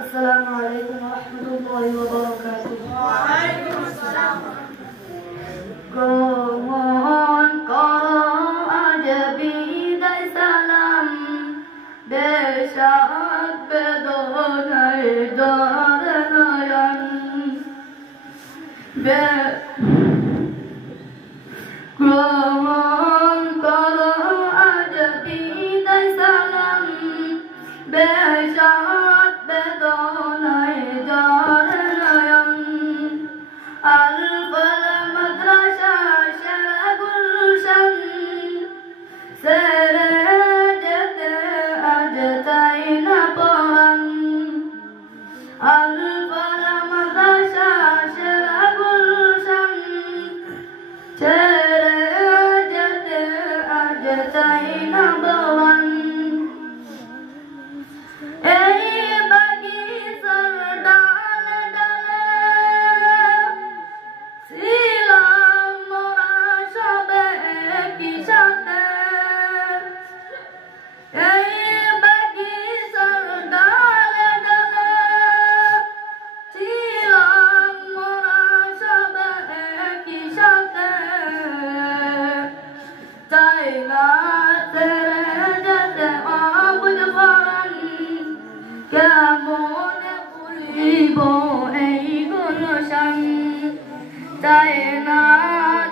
আসসালামু আলাইকুম ওয়া রাহমাতুল্লাহি ওয়া বারাকাতুহু। ওয়া আলাইকুম আসসালাম। গ্রহণ করো আজ বিদায় সালাম, বেশাদ বেদনায় দর নয়ন। গ্রহণ করো আজ বিদায় সালাম, বেশাদ বেদনায় দর নয়ন। আল-ফাল মাদ্রাসা সেরা গুলশান, ছেড়ে যেতে আজ চাই না পরাণ। আল-ফাল মাদ্রাসা সেরা গুলশান, ছেড়ে যেতে আজ চাই না পরাণ। এই বাগিচার ডালে ডালে ছিলাম মোরা সবে একই সাথে। এই বাগিচার ডালে ডালে ছিলাম মোরা সবে একই সাথে। চাই না ছেড়ে যেতে অবুঝ পরাণ, কেমনে ভুলিব এই গুলশান। চাই না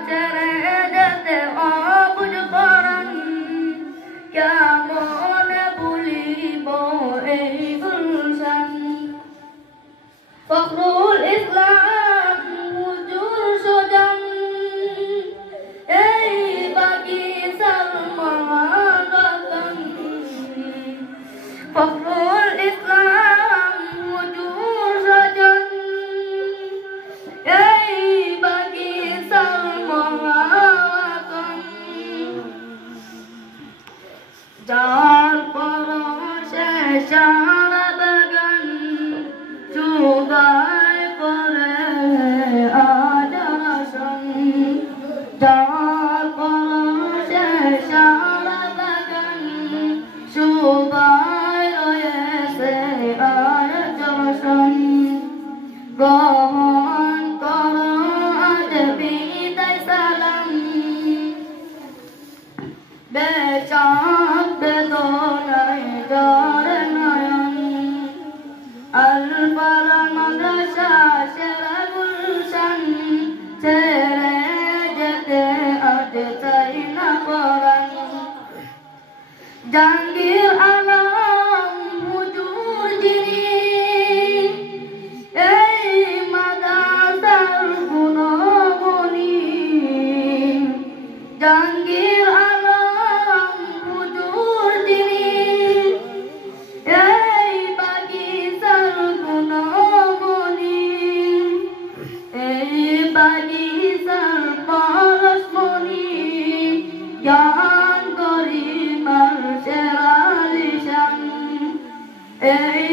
ছেড়ে যেতে অবুঝ পরাণ, কেমনে ভুলিব এই গুলশান। ফখরুল ইসলাম হুজুর সুজান, এই বাগিচার মহারতন। ফখরুল ইসলাম হুজুর সুজান, এই বাগিচার মহারতন। যার পরশে সারা বাগান জোগাড় করে আজ রসন। যার পরশে সারা বাগান জোগাড় রয়েছে আজ রসন। গ্রহণ করো আজ বিদায় সালাম, বেচাঁদ বেদনায় দর নয়ন। আল-ফাল মাদ্রাসা সেরা গুলশান, ছেড়ে যেতে আজ চাই না পরাণ। জাহাঙ্গীর আলম হুজুর যিনি, এই মাদ্রাসার গুণমণি। জাহাঙ্গীর আলম হুজুর যিনি, এই বাগিচার গুণমণি। এই বাগিচার পরশমণি, জ্ঞান গরিমার সেরা নিশান। এই